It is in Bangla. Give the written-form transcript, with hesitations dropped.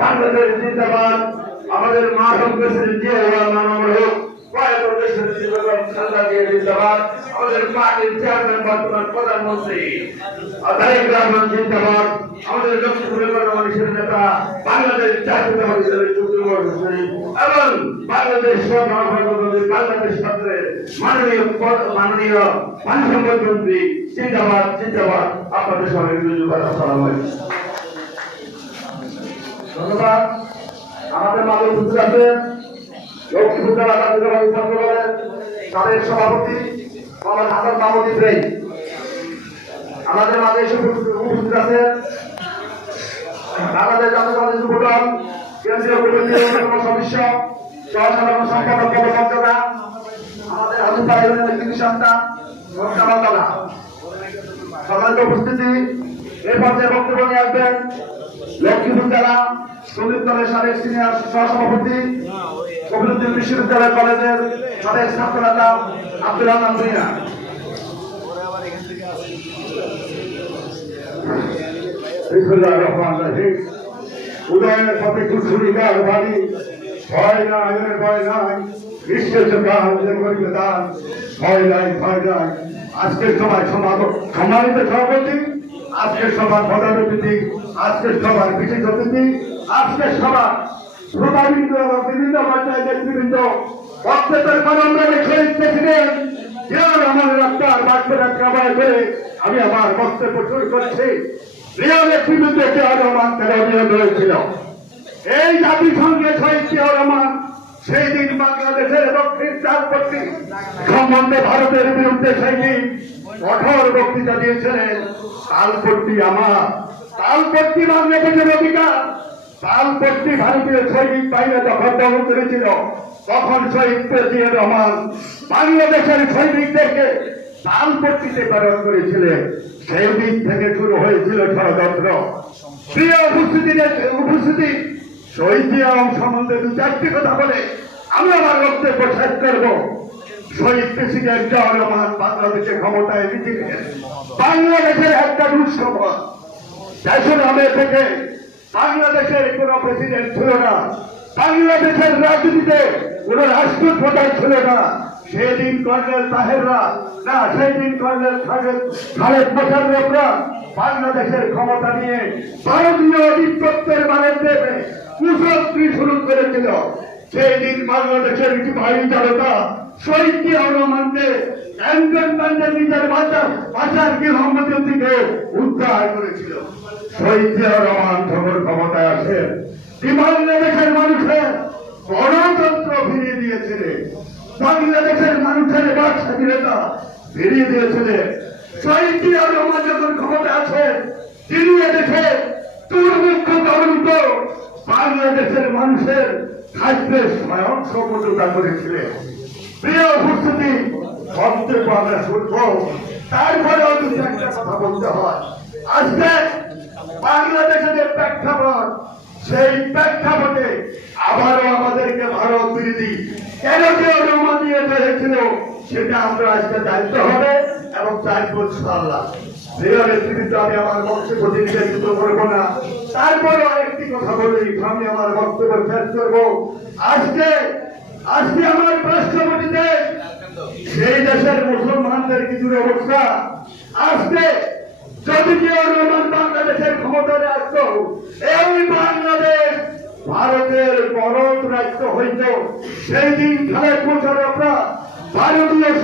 বাংলাদেশ জিন্দাবাদ। আমাদের মানব প্রেসিডেন্ট জিয়া রহমান জিন্দাবাদ। আমাদের পার্টির চেয়ারম্যান বর্তমান প্রধানমন্ত্রী তারেক রহমান জিন্দাবাদ। আমাদের লক্ষ্মীপুরের মানুষের নেতা বাংলাদেশ জাতীয়তাবাদী দলের এবং বাংলাদেশ বাংলাদেশ সরকারের মাননীয় মানসম্পদ মন্ত্রী জিন্দাবাদ জিন্দাবাদ। আপনাদের সবাই ধন্যবাদ। আমাদের মাঝে উপস্থিত আছেন লক্ষ্মীপুর জেলা জাতীয়তাবাদী ছাত্র দলের সাবেক সভাপতি মোহাম্মদ হাসান মাহমুদ ইব্রাহিম। আমাদের মাঝে উপস্থিত আছেন বাংলাদেশ জাতীয়তাবাদী যুব দল কেন্দ্রীয় কমিটির অন্যতম সদস্য সহসাধারণ সম্পাদক পদমর্যাদা আমাদের হাজিপাড়া ইউনিয়নের কৃষি সন্তান সবাইকে উপস্থিতি। এই পর্যায়ে বক্তব্য নিয়ে আসবেন লক্ষ্মীপুর জেলা শ্রমিক দলের সাবেক সিনিয়র সহসভাপতি কবিরুদ্দিন বিশ্ববিদ্যালয় কলেজের সাবেক ছাত্র নেতা আব্দুল রহমান ভূঁইয়া। উদয়ের সাথে কুসুরিকার বাড়ি ভয় নাই ভয় নাই বিশ্বের করবে দান ভয় নাই ভয় নাই। আজকের সময় সম্মানিত সভাপতি, আজকের সভার প্রধান অতিথি, আজকের সভার বিশেষ অতিথি, আজকের সভা শ্রোতাবৃন্দ এবং বিভিন্ন পর্যায়ের নেতৃবৃন্দ, বক্তব্যের কলমে শহীদ প্রেসিডেন্ট জিয়া রহমানের রক্তার বাক্যটা কামায় করে আমি আমার বক্তব্য শুরু করছি। প্রিয় নেতৃবৃন্দ, জিয়া রহমান তারা অভিযোগ হয়েছিল এই জাতিসংঘে শহীদ জিয়া রহমান সেই দিন বাংলাদেশের দক্ষিণ চারপট্টি সম্বন্ধে ভারতের বিরুদ্ধে সেই দিন কঠোর বক্তৃতা দিয়েছিলেন। তালপট্টি আমার, তালপট্টি বাংলাদেশের অধিকার। তালপট্টি ভারতীয় সৈনিক বাহিনী যখন দখল করেছিল তখন শহীদ জিয়া রহমান বাংলাদেশের সৈনিকদেরকে তালপট্টিতে প্রেরণ করেছিলেন। সেই দিন থেকে শুরু হয়েছিল ষড়যন্ত্র। প্রিয় উপস্থিতি, শহীদ জিয়া সম্বন্ধে দু চারটি কথা বলে আমি আমার বক্তব্য শেষ করব। শহীদ প্রেসিডেন্ট জিয়া রহমান বাংলাদেশে ক্ষমতায় এসেছিলেন বাংলাদেশের একটা দুঃসময়। দেশের আগে থেকে বাংলাদেশের কোন প্রেসিডেন্ট ছিল না, বাংলাদেশের রাজনীতিতে কোন রাষ্ট্রপ্রধান ছিল না। সেদিন কর্নেল তাহেররা না, সেদিন কর্নেল খালেদ মোশাররফরা বাংলাদেশের ক্ষমতা নিয়ে ভারতীয় আধিপত্যের মানের দেবে কুশক্তি শুরু করেছিল। সেই দিন বাংলাদেশের সিপাহী জনতা শহীদ জিয়া রহমানকে ক্যান্টনমেন্টের নিজের বাঁচার গৃহমন্ত্রী থেকে উদ্ধার করেছিল। শহীদ জিয়া রহমান যখন ক্ষমতায় আসেন বাংলাদেশের মানুষের গণতন্ত্র ফিরিয়ে দিয়েছিলেন, বাংলাদেশের মানুষের বাক স্বাধীনতা ফিরিয়ে দিয়েছিলেন। শহীদ জিয়া রহমান যখন ক্ষমতায় আসেন তিনি এদেশে দুর্ভিক্ষ দমনিত বাংলাদেশের মানুষের খাদ্যে স্বয়ং সম্পূর্ণতা করেছিলেন। প্রিয় উপস্থিতি, বক্তব্য আমরা শুনব, তারপরেও যদি একটা কথা বলতে হয়। আজকে বাংলাদেশের যে প্রেক্ষাপট, সেই প্রেক্ষাপটে আবারও আমাদেরকে ভারত বিরোধী কেন যে অনুমতি দিয়ে হয়েছিল সেটা আমরা আজকে জানতে হবে এবং জানবো ইনশাআল্লাহ। প্রিয় নেতৃবৃন্দ, আমি আমার বক্তব্য দীর্ঘায়িত করবো না, তারপরে আরেকটি কথা বলি, আমি আমার বক্তব্য শেষ করবো। আজকে আমার রাষ্ট্রপতি দেশ, সেই দেশের মুসলমানদের কিছু অবস্থা। আজকে যদি জিয়া রহমান বাংলাদেশের ক্ষমতায় আসতো, এই বাংলাদেশ ভারতের পরত রাষ্ট্র হইত। সেই দিন খালেদ মোশাররফরা ভারতীয়